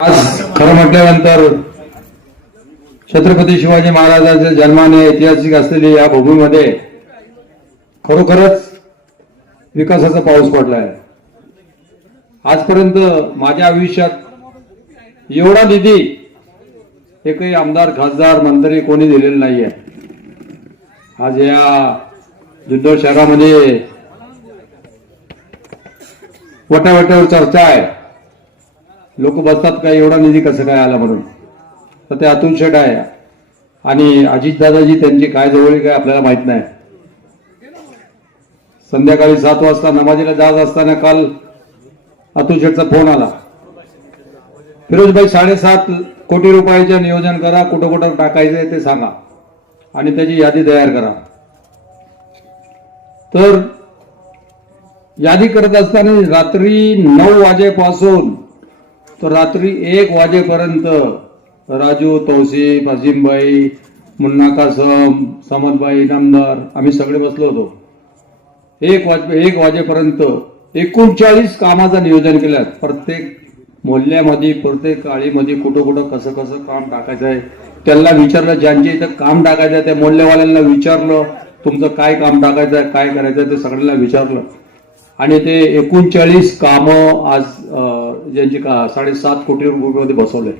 आज खरं म्हटल्यानंतर छत्रपती शिवाजी महाराजांच्या जन्माने ऐतिहासिक असलेली या भूमीमध्ये खरोखरच विकासाचा पाऊस पडलाय. आजपर्यंत माझ्या आयुष्यात एवढा निधी एकही आमदार खासदार मंत्री कोणी दिलेला नाहीये. आज या जुन्नर शहरामध्ये वटावट्यावर चर्चा आहे. लोक बसतात काय एवढा निधी कसं काय आला म्हणून? तर ते अतुल शेट आहे. आणि अजितदादाजी त्यांची काय जवळ काय आपल्याला माहीत नाही. संध्याकाळी सात वाजता नमाजीला जात असताना काल अतुल शेठचा फोन आला. फिरोजभाई साडेसात कोटी रुपयाचे नियोजन करा कुठं कुठं टाकायचंय ते सांगा. आणि त्याची यादी तयार करा. तर यादी करत असताना रात्री नऊ वाजेपासून तर रात्री एक वाजेपर्यंत राजू तौसिफ अजिमबाई मुन्ना कासम समदबाई नामदार आम्ही सगळे बसलो होतो. एक वाज एक वाजेपर्यंत एकोणचाळीस कामाचं नियोजन केलं. प्रत्येक मोहल्ल्यामध्ये प्रत्येक काळीमध्ये कुठं कुठं कसं कसं काम टाकायचं आहे त्यांना विचारलं. ज्यांचे इथं काम टाकायचं आहे त्या मोहल्लेवाल्यांना विचारलं. तुमचं काय काम टाकायचं आहे काय करायचं आहे ते सगळ्यांना विचारलं. आणि ते एकोणचाळीस कामं आज ज्यांची का साडेसात कोटी रुपयामध्ये बसवले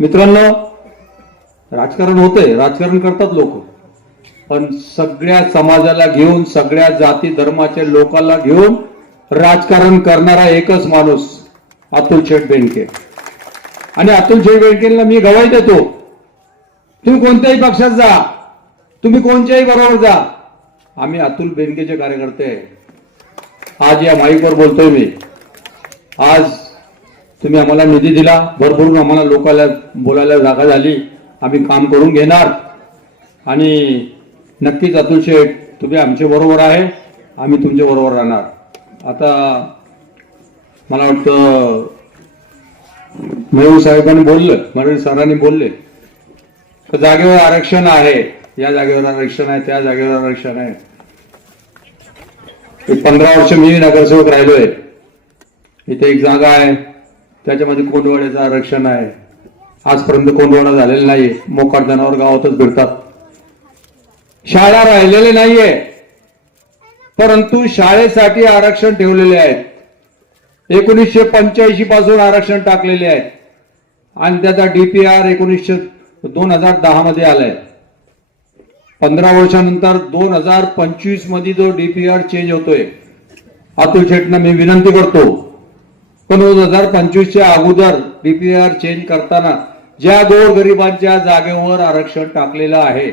मित्रांनो राजकारण होतंय. राजकारण करतात लोक. पण सगळ्या समाजाला घेऊन सगळ्या जाती धर्माच्या लोकांना घेऊन राजकारण करणारा एकच माणूस अतुल शेठ बेंडके आणि अतुल शेठ बेंडकेला मी गवाही देतो तुम्ही कोणत्याही पक्षात जा. तुम्ही कोणत्याही बरोबर जा. आम्ही अतुल बेनकेचे कार्यकर्ते आज या माईकवर बोलतोय मी. आज तुम्ही आम्हाला निधी दिला भरभरून आम्हाला लोकांना बोलायला जागा झाली. आम्ही काम करून घेणार. आणि नक्कीच अतुल शेठ तुम्ही आमच्या बरोबर आहे. आम्ही तुमच्या बरोबर राहणार. आता मला वाटतं मेहू साहेबांनी बोललं मराठी सरांनी बोलले तर जागेवर आरक्षण आहे. या जागेवर आरक्षण आहे त्या जागेवर आरक्षण आहे. एक पंधरा वर्ष मी नगरसेवक राहिलोय. इथे एक जागा आहे. त्याच्यामध्ये कोंडवाड्याचं आरक्षण आहे. आजपर्यंत कोंडवाडा झालेला नाहीये. मोकाट जनावर गावातच फिरतात शाळा राहिलेले नाहीये. परंतु शाळेसाठी आरक्षण ठेवलेले आहेत. एकोणीसशे पंच्याऐंशी पासून आरक्षण टाकलेले आहेत. आणि त्याचा डीपीआर एकोणीसशे दोन हजार दहा मध्ये आलाय. पंधरा वर्षानंतर दोन हजार पंचवीसमध्ये जो डीपीआर चेंज होतोय. अतुल शेटना मी विनंती करतो. पण दोन हजार पंचवीसच्या अगोदर डीपीआर चेंज करताना ज्या गोरगरिबांच्या जागेवर आरक्षण टाकलेलं आहे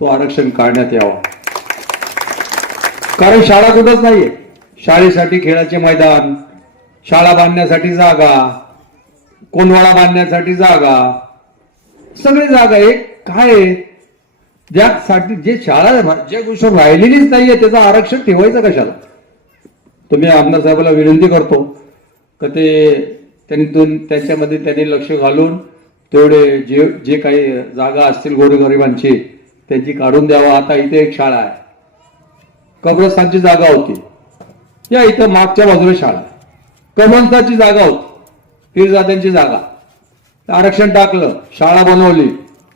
तो आरक्षण काढण्यात यावा. कारण शाळा कुठंच नाहीये. शाळेसाठी खेळाचे मैदान शाळा बांधण्यासाठी जागा कोंडवाडा बांधण्यासाठी जागा सगळी जागा एक काय आहे? ज्यासाठी जे शाळा ज्या गोष्ट राहिलेलीच नाहीये त्याचं आरक्षण ठेवायचं कशाला? तुम्ही आमदार साहेबाला विनंती करतो. तर ते त्यांनी दोन त्याच्यामध्ये त्यांनी लक्ष घालून तेवढे जे जे काही जागा असतील गोरगरिबांची त्यांची काढून द्यावा. आता इथे एक शाळा आहे. कब्रस्तानची जागा होती. या इथं मागच्या बाजूला शाळा कमलताची जागा होती. पीरजाद्यांची जागा. आरक्षण टाकलं शाळा बनवली.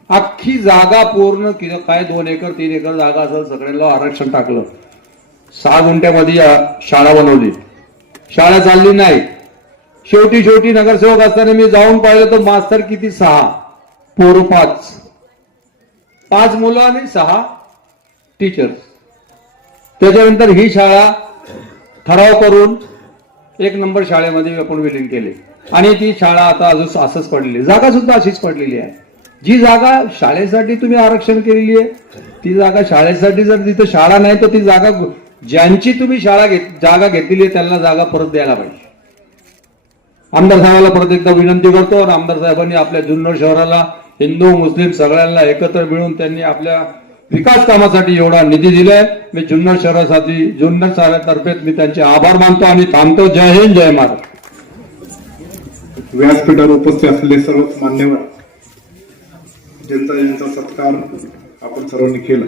अख्खी जागा पूर्ण किंवा काय दोन एकर तीन एकर जागा असेल सगळ्यांना आरक्षण टाकलं. सहा गुंठ्यामध्ये शाळा बनवली. शाळा चालली नाही. शेवटी शेवटी नगरसेवक असताना मी जाऊन पाहिलं तर मास्तर किती सहा? पोर पाच. पाच मुलं आणि सहा टीचर्स त्याच्यानंतर ही शाळा ठराव करून एक नंबर शाळेमध्ये आपण विलीन केले. आणि ती शाळा आता अजून असंच पडलेली आहे. जागा सुद्धा अशीच पडलेली आहे. जी जागा शाळेसाठी तुम्ही आरक्षण केलेली आहे ती जागा शाळेसाठी जर तिथं शाळा नाही तर ती जागा ज्यांची तुम्ही शाळा घेत जागा घेतलेली आहे त्यांना जागा परत द्यायला पाहिजे. आमदार साहेबाला परत एकदा विनंती करतो आणि आमदार साहेबांनी आपल्या जुन्नर शहराला हिंदू मुस्लिम सगळ्यांना एकत्र मिळून त्यांनी आपल्या विकास कामासाठी एवढा निधी दिलाय. मी जुन्नर शहरासाठी जुन्नर शहरातर्फे मी त्यांचे आभार मानतो आणि थांबतो. जय हिंद जय महाराज व्यासपीठावर उपस्थित असलेले सर्वच मान्यवर ज्यांचा यांचा सत्कार आपण सर्वांनी केला.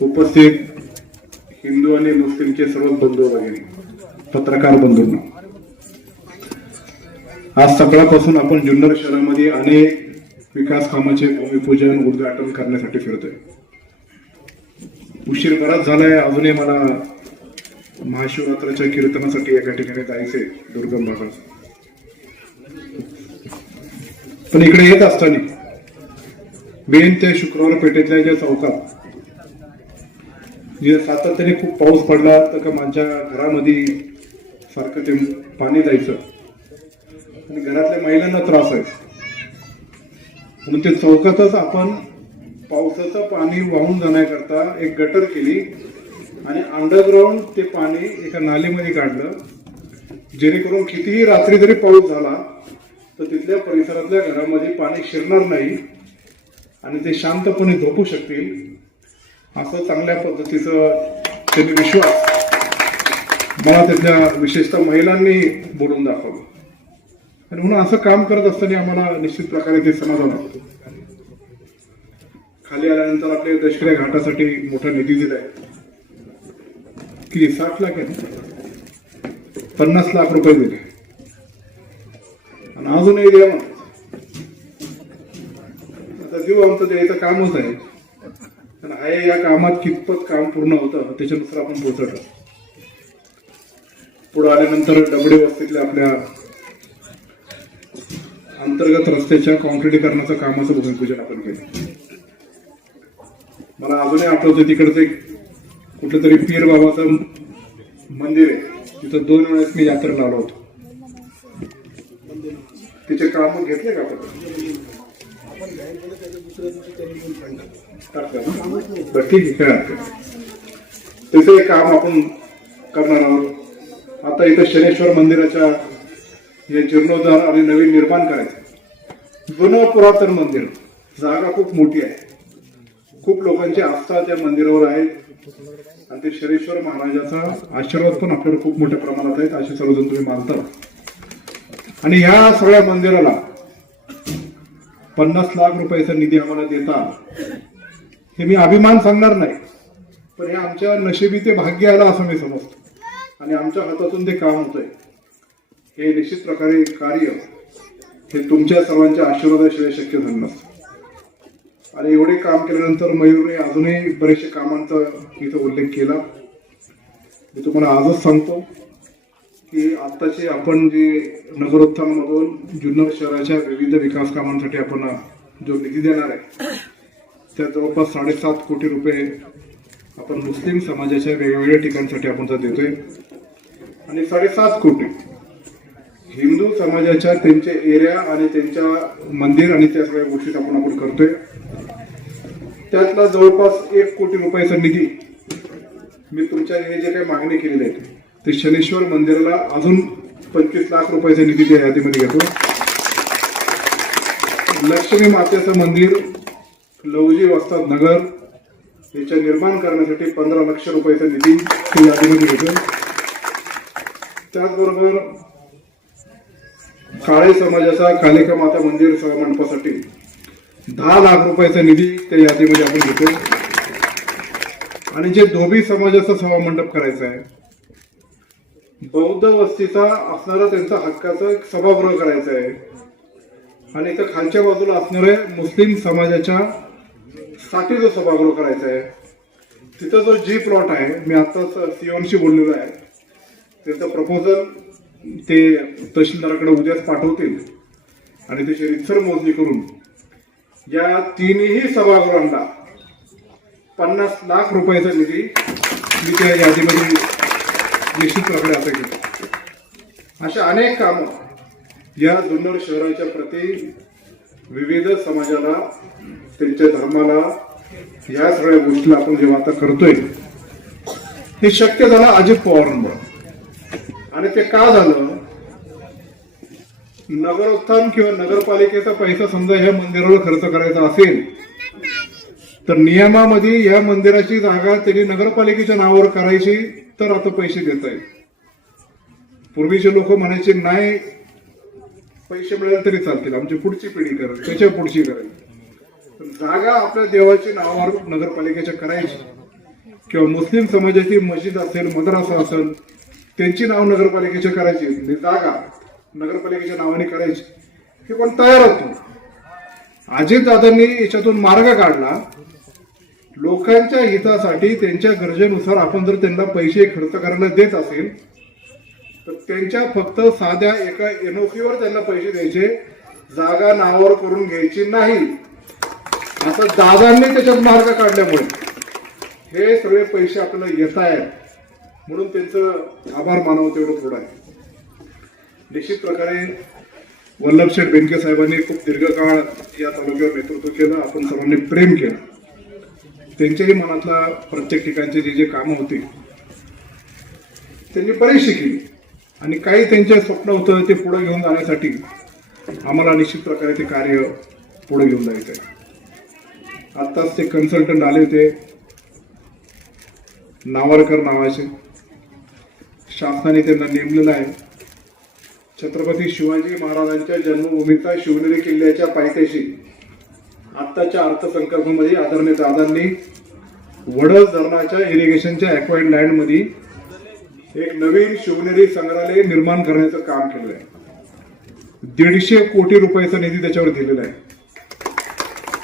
उपस्थित हिंदू आणि मुस्लिमचे सर्व बंधू वगैरे पत्रकार बंधूंना. आज सकाळपासून आपण जुन्नर शहरामध्ये अनेक विकास कामाचे भूमिपूजन उद्घाटन करण्यासाठी फिरतोय. उशीर बराच झालाय अजूनही मला महाशिवरात्राच्या कीर्तनासाठी एका ठिकाणी जायचंय दुर्गम भागात. पण इकडे येत असताना मेन ते शुक्रवार पेठेतल्या ज्या चौकात जे सातत्याने खूप पाऊस पडला तर का माझ्या घरामध्ये सारखं ते पाणी जायचं. आणि घरातल्या महिलांना त्रास आहे. म्हणून ते चौकातच आपण पावसाचं पाणी वाहून जाण्याकरता एक गटर केली आणि अंडरग्राऊंड ते पाणी एका नालीमध्ये काढलं. जेणेकरून कितीही रात्री जरी पाऊस झाला तर तिथल्या परिसरातल्या घरामध्ये पाणी शिरणार नाही आणि ते शांतपणे झोपू शकतील. असं चांगल्या पद्धतीचं त्यांनी विश्वास. मला तिथल्या विशेषतः महिलांनी बोलून दाखवलं. आणि म्हणून असं काम करत असताना आम्हाला निश्चित प्रकारे ते समाधान वाटतं खाली आल्यानंतर आपल्या दशकऱ्या घाटासाठी मोठा निधी दिलाय. किती? साठ लाख आहे पन्नास लाख रुपये दिले. आणि अजूनही द्या आता देऊ आमचं द्यायचं कामच आहे. पण आहे या कामात कितपत काम पूर्ण होतं त्याच्यानुसार आपण पोचत पुढं आल्यानंतर डबडे वस्तीतल्या आपल्या अंतर्गत रस्त्याच्या कॉन्क्रिटीकरणाचं कामाचं भूमिपूजन आपण केलं. मला अजूनही आठवतं तिकडचं एक कुठलं तरी पीर बाबाचं मंदिर आहे. तिथं दोन वेळेस मी यात्रा आलो होतो. तिचे काम घेतले का आपण? ठीक आहे तिथे एक काम आपण करणार आहोत. आता इथं शनेश्वर मंदिराच्या हे जीर्णोद्धार आणि नवीन निर्माण करायचं. जुनं पुरातन मंदिर. जागा खूप मोठी आहे. खूप लोकांची आस्था त्या मंदिरावर आहे. आणि ते शरेश्वर महाराजाचा आशीर्वाद पण आपल्याला खूप मोठ्या प्रमाणात आहेत असे सर्वजण तुम्ही मानता. आणि ह्या सगळ्या मंदिराला पन्नास लाख रुपयाचा निधी आम्हाला देता. हे मी अभिमान सांगणार नाही. पण हे आमच्या नशिबी ते भाग्य आलं असं मी समजतो. आणि आमच्या हातातून ते काम होतंय. हे निश्चित प्रकारे कार्य हे तुमच्या सर्वांच्या आशीर्वादाशिवाय शक्य झालं नसतं. आणि एवढे काम केल्यानंतर मयूरने अजूनही बरेचसे कामांचा इथं उल्लेख केला. मी तुम्हाला आजच सांगतो की आत्ताचे आपण जे नगरोत्थानमधून जुन्नर शहराच्या विविध विकास कामांसाठी आपण जो निधी देणार आहे त्या जवळपास साडेसात कोटी रुपये आपण मुस्लिम समाजाच्या वेगवेगळ्या ठिकाणसाठी आपण तर देतोय. आणि साडेसात कोटी हिंदू समाजाच्या त्यांचे एरिया आणि त्यांच्या मंदिर आणि त्या सगळ्या गोष्टी आपण आपण करतोय. त्यातला जवळपास एक कोटी रुपयाचा निधी मी तुमच्या हे जे काही मागणी केलेली आहे ते शनेश्वर मंदिराला अजून पंचवीस लाख रुपयाचा निधी त्या यादीमध्ये घेतो. लक्ष्मी मातेचं मंदिर लवजी वस्ताद नगर याच्या निर्माण करण्यासाठी पंधरा लक्ष रुपयाचा निधी त्या यादीमध्ये घेतो. त्याचबरोबर काळे समाजाचा कालिका माता मंदिर मंडपासाठी दहा लाख रुपयाचा निधी त्या यादीमध्ये आपण घेतो. आणि जे धोबी समाजाचा सभा मंडप करायचा आहे बौद्ध वस्तीचा असणारा त्यांचा हक्काचा एक सभागृह करायचा आहे. आणि इथं खालच्या बाजूला असणारे मुस्लिम समाजाच्या साठी जो सभागृह करायचा आहे. तिथं जो जी प्लॉट आहे मी आताच सीओनशी बोललेलो आहे. त्याचं प्रपोजल ते तहसीलदाराकडे उद्याच पाठवतील आणि त्याची रितसर मोजणी करून या तिन्ही सभागृहांना पन्नास लाख रुपयाचा निधी मी त्या यादीमध्ये निश्चित प्रकारे आता घेतो. अशा अनेक कामं या जुन्नर शहराच्या प्रती विविध समाजाला त्यांच्या धर्माला या सगळ्या गोष्टीला आपण जेव्हा आता करतोय हे शक्य झालं अजित पवारांमुळे आणि ते का झालं? नगरोत्थान किंवा नगरपालिकेचा पैसा समजा ह्या मंदिरावर खर्च करायचा असेल तर नियमामध्ये या मंदिराची जागा त्यांनी नगरपालिकेच्या नावावर करायची तर आता पैसे देत आहेत. पूर्वीचे लोक म्हणायचे नाही पैसे मिळाले तरी चालतील आमची पुढची पिढी करेल त्याच्या पुढची करेल. जागा आपल्या देवाची नावावर नगरपालिकेच्या करायची. किंवा मुस्लिम समाजाची मस्जिद असेल मद्रासा असेल त्यांची नाव नगरपालिकेच्या करायची. जागा नगरपालिकेच्या नावाने करायची. हे पण तयार होतो? अजितदादांनी याच्यातून मार्ग काढला. लोकांच्या हितासाठी त्यांच्या गरजेनुसार आपण जर त्यांना पैसे खर्च करायला देत असेल तर त्यांच्या फक्त साध्या एका एनओसीवर त्यांना पैसे द्यायचे जागा नावावर करून घ्यायची नाही. आता दादांनी त्याच्यात मार्ग काढल्यामुळे हे सगळे पैसे आपल्याला येत आहेत म्हणून त्यांचं आभार मानावं तेवढं थोडं आहे. निश्चित प्रकारे वल्लभशेठ बेनके साहेबांनी खूप दीर्घकाळ या तालुक्यावर नेतृत्व केलं आपण सर्वांनी प्रेम केलं. त्यांच्याही मनातला प्रत्येक ठिकाणचे जे जे कामं होती त्यांनी बरीचशी केली. आणि काही त्यांचे स्वप्न होतं ते पुढे घेऊन जाण्यासाठी आम्हाला निश्चित प्रकारे ते कार्य पुढे घेऊन जायचं आहे. आत्ताच ते कन्सल्टंट आले होते नावारकर नावाचे. शासनाने त्यांना नेमलेलं आहे. छत्रपती शिवाजी महाराजांच्या जन्मभूमीचा शिवनेरी किल्ल्याच्या पायथ्याशी आत्ताच्या अर्थसंकल्पामध्ये आदरणीय दादांनी वडस धरणाच्या इरिगेशनच्या अक्वाइड लँडमध्ये एक नवीन शिवनेरी संग्रहालय निर्माण करण्याचं काम केलं आहे दीडशे कोटी रुपयाचा निधी त्याच्यावर दिलेला आहे.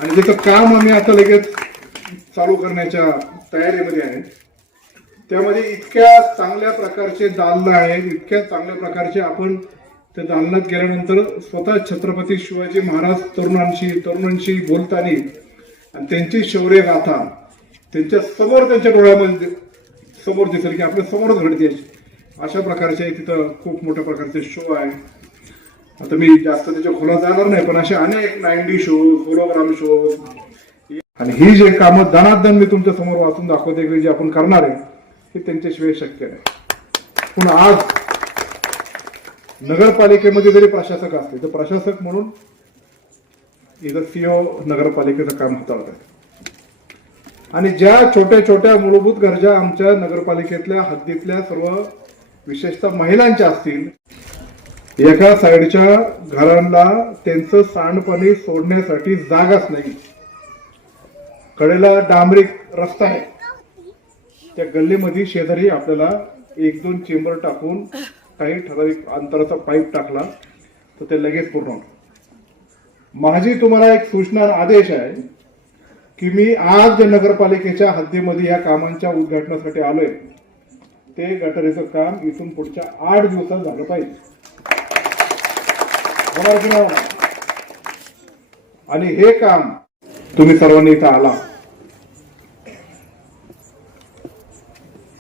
आणि त्याचं काम आम्ही आता लगेच चालू करण्याच्या तयारीमध्ये आहे. त्यामध्ये इतक्या चांगल्या प्रकारचे दालनं आहेत इतक्या चांगल्या प्रकारचे आपण त्या दालनात गेल्यानंतर स्वतः छत्रपती शिवाजी महाराज तरुणांशी तरुणांशी बोलताना आणि त्यांची शौर्य गाथा त्यांच्यासमोर त्यांच्या डोळ्यामध्ये समोर दिसेल की आपल्या समोरच घडते अशा. प्रकारचे तिथं खूप मोठ्या प्रकारचे शो आहे. आता मी जास्त त्याच्या खोला जाणार नाही पण असे अनेक नाईन्टी शो होलोग्राम शो आणि ही जे कामं दणादण मी तुमच्यासमोर वाचून दाखवते की जे आपण करणार आहे हे त्यांच्याशिवाय शक्य नाही. पण आज नगरपालिकेमध्ये जरी प्रशासक असले तर प्रशासक म्हणून इथं सीओ नगरपालिकेचं काम हाताळतात आणि ज्या छोट्या छोट्या मूलभूत गरजा आमच्या नगरपालिकेतल्या हद्दीतल्या सर्व विशेषतः महिलांच्या असतील एका साईडच्या घरांना त्यांचं सांडपाणी सोडण्यासाठी जागाच नाही. कडेला डांबरी रस्ता आहे. त्या गल्लीमध्ये शेजारी आपल्याला एक दोन चेंबर टाकून काही ठराविक अंतराचा पाईप टाकला तर ते लगेच पूर्ण माझी तुम्हाला एक सूचना आदेश आहे की मी आज जे नगरपालिकेच्या हद्दीमध्ये या कामांच्या उद्घाटनासाठी आलोय ते गटारीचं काम इथून पुढच्या आठ दिवसात झालं पाहिजे. आणि हे काम तुम्ही सर्वांनी इथं आला.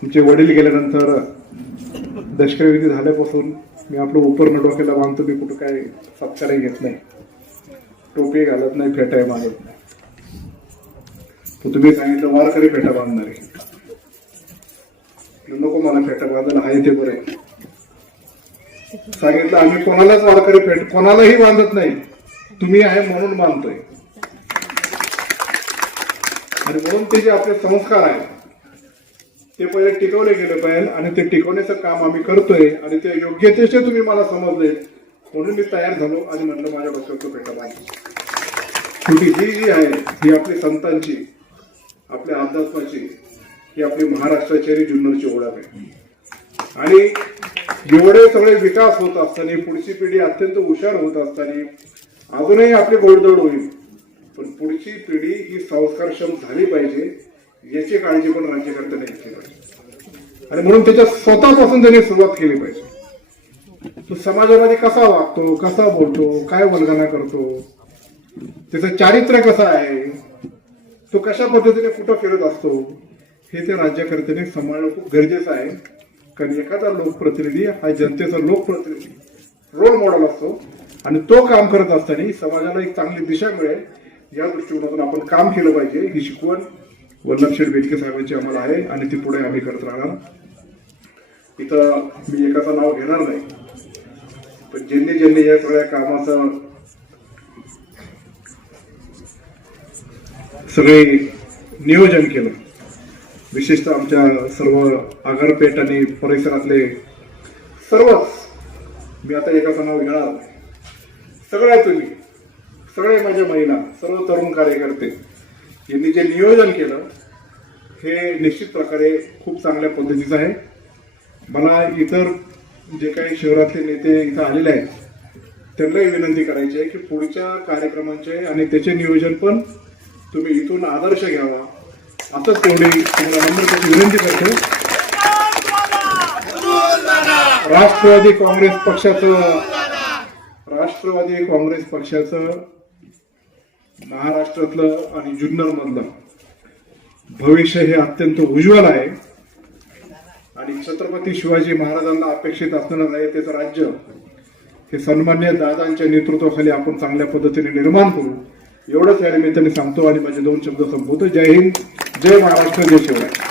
तुमचे वडील गेल्यानंतर दशकविधी झाल्यापासून मी आपलं उपरणं डोक्याला बांधतो मी कुठं काय सत्कारही घेत नाही. टोपी घालत नाही फेटाय मागत नाही. तर तुम्ही सांगितलं वारकरी फेटा बांधणार आहे. नको मला फेटा बांधायला आहे ते बरं आहे. सांगितलं आम्ही कोणालाच वारकरी फेट कोणालाही बांधत नाही. तुम्ही आहे म्हणून मानतोय आणि म्हणून ते जे आपले संस्कार आहेत ते पहिले टिकवले गेले पाहिजे आणि ते टिकवण्याचं काम आम्ही करतोय आणि ते योग्यतेचे तुम्ही मला समजले म्हणून मी तयार झालो आणि म्हणलं माझ्या डोक्यावर तो फेटा बांधतो शेवटी म्हणजे ही जी आहे ही आपली संतांची आपल्या अध्यात्माची ही आपली महाराष्ट्राची आणि जुन्नरची ओळख आहे. आणि एवढे सगळे विकास होत असताना पुढची पिढी अत्यंत हुशार होत असताना अजूनही आपली गोडदोड होईल. पण पुढची पिढी ही संस्कारक्षम झाली पाहिजे. याची काळजी पण राज्यकर्त्यांनी घेतली पाहिजे. आणि म्हणून त्याच्या स्वतःपासून त्यांनी सुरुवात केली पाहिजे. तो समाजामध्ये कसा वागतो कसा बोलतो काय वल्गना करतो त्याचं चारित्र्य कसं आहे तो कशा पद्धतीने कुठं फिरत असतो हे ते राज्यकर्त्यांनी सांभाळणं खूप गरजेचं आहे. कारण एखादा लोकप्रतिनिधी हा जनतेचा लोकप्रतिनिधी रोल मॉडेल असतो. आणि तो काम करत असताना समाजाला एक चांगली दिशा मिळेल. या दृष्टिकोनातून आपण काम केलं पाहिजे ही शिकवण वल्लभशेठ बेटके साहेबांची आम्हाला आहे आणि ती पुढे आम्ही करत राहणार इथं मी एकाचं नाव घेणार नाही पण ज्यांनी ज्यांनी या सगळ्या कामाचं सगळे नियोजन केलं विशेषतः आमच्या सर्व आगारपेठ आणि परिसरातले सर्वच मी आता एकाचं नाव घेणार नाही. सगळ्या तुम्ही सगळे माझ्या महिला सर्व तरुण कार्यकर्ते यांनी जे नियोजन केलं हे निश्चित प्रकारे खूप चांगल्या पद्धतीचं आहे. मला इतर जे काही शहरातले नेते इथं आलेले आहेत त्यांनाही विनंती करायची आहे की पुढच्या कार्यक्रमांचे आणि त्याचे नियोजन पण तुम्ही इथून आदर्श घ्यावा. असंच तेवढी तुम्हाला नम्रतेची विनंती करतो. राष्ट्रवादी काँग्रेस पक्षाचं राष्ट्रवादी काँग्रेस पक्षाचं महाराष्ट्रातलं आणि जुन्नर मधलं भविष्य हे अत्यंत उज्ज्वल आहे. आणि छत्रपती शिवाजी महाराजांना अपेक्षित असणारं त्याचं राज्य हे सन्मान्य दादांच्या नेतृत्वाखाली आपण चांगल्या पद्धतीने निर्माण करू. एवढंच या निमित्ताने सांगतो आणि माझे दोन शब्द संपवतो. जय हिंद जय महाराष्ट्र जय शिवराय.